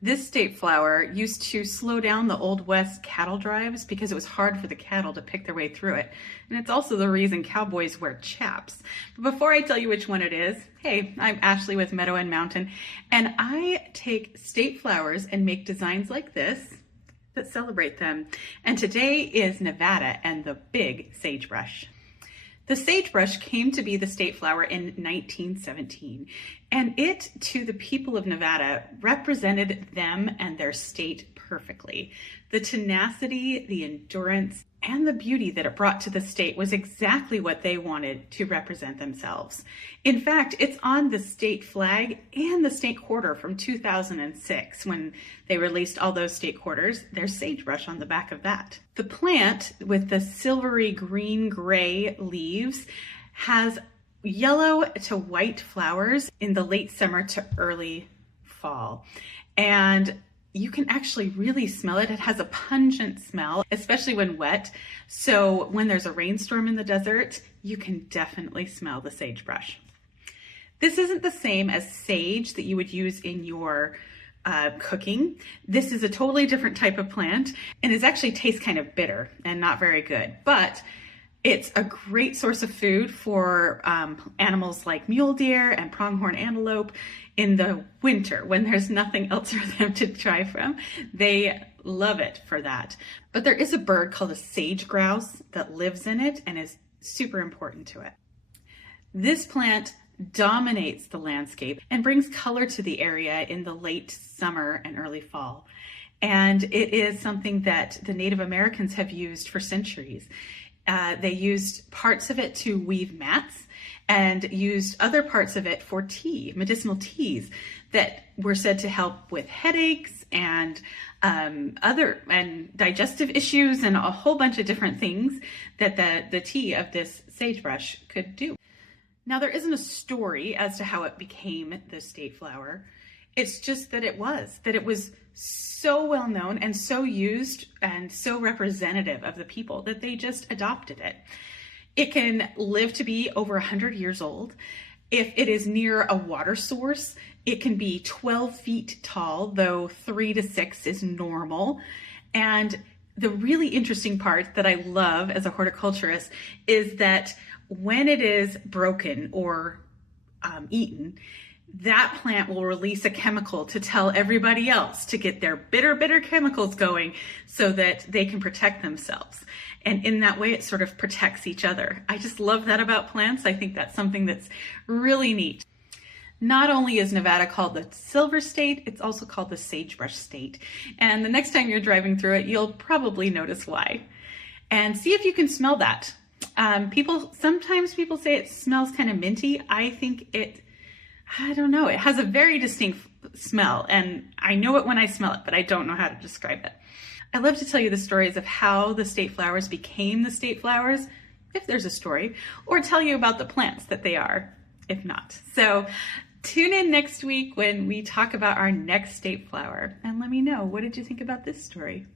This state flower used to slow down the Old West cattle drives because it was hard for the cattle to pick their way through it. And it's also the reason cowboys wear chaps. But before I tell you which one it is, hey, I'm Ashley with Meadow and Mountain, and I take state flowers and make designs like this that celebrate them. And today is Nevada and the big sagebrush. The sagebrush came to be the state flower in 1917, and it, to the people of Nevada, represented them and their state perfectly. The tenacity, the endurance, and the beauty that it brought to the state was exactly what they wanted to represent themselves. In fact, it's on the state flag and the state quarter from 2006 when they released all those state quarters. There's sagebrush on the back of that. The plant with the silvery green-gray leaves has yellow to white flowers in the late summer to early fall. And you can actually really smell it. It has a pungent smell, especially when wet. So when there's a rainstorm in the desert, you can definitely smell the sagebrush. This isn't the same as sage that you would use in your cooking. This is a totally different type of plant, and it actually tastes kind of bitter and not very good. But it's a great source of food for animals like mule deer and pronghorn antelope in the winter when there's nothing else for them to try from. They love it for that. But there is a bird called a sage grouse that lives in it and is super important to it. This plant dominates the landscape and brings color to the area in the late summer and early fall. And it is something that the Native Americans have used for centuries. They used parts of it to weave mats and used other parts of it for tea, medicinal teas that were said to help with headaches and digestive issues and a whole bunch of different things that the tea of this sagebrush could do. Now, there isn't a story as to how it became the state flower. It's just that it was so well known and so used and so representative of the people that they just adopted it. It can live to be over 100 years old. If it is near a water source, it can be 12 feet tall, though 3 to 6 is normal. And the really interesting part that I love as a horticulturist is that when it is broken or eaten, that plant will release a chemical to tell everybody else to get their bitter chemicals going so that they can protect themselves. And in that way, it sort of protects each other. I just love that about plants. I think that's something that's really neat. Not only is Nevada called the Silver State, it's also called the Sagebrush State. And the next time you're driving through it, you'll probably notice why. And see if you can smell that. Sometimes people say it smells kind of minty. I think I don't know, it has a very distinct smell, and I know it when I smell it, but I don't know how to describe it. I love to tell you the stories of how the state flowers became the state flowers, if there's a story, or tell you about the plants that they are, if not. So tune in next week when we talk about our next state flower, and let me know, what did you think about this story?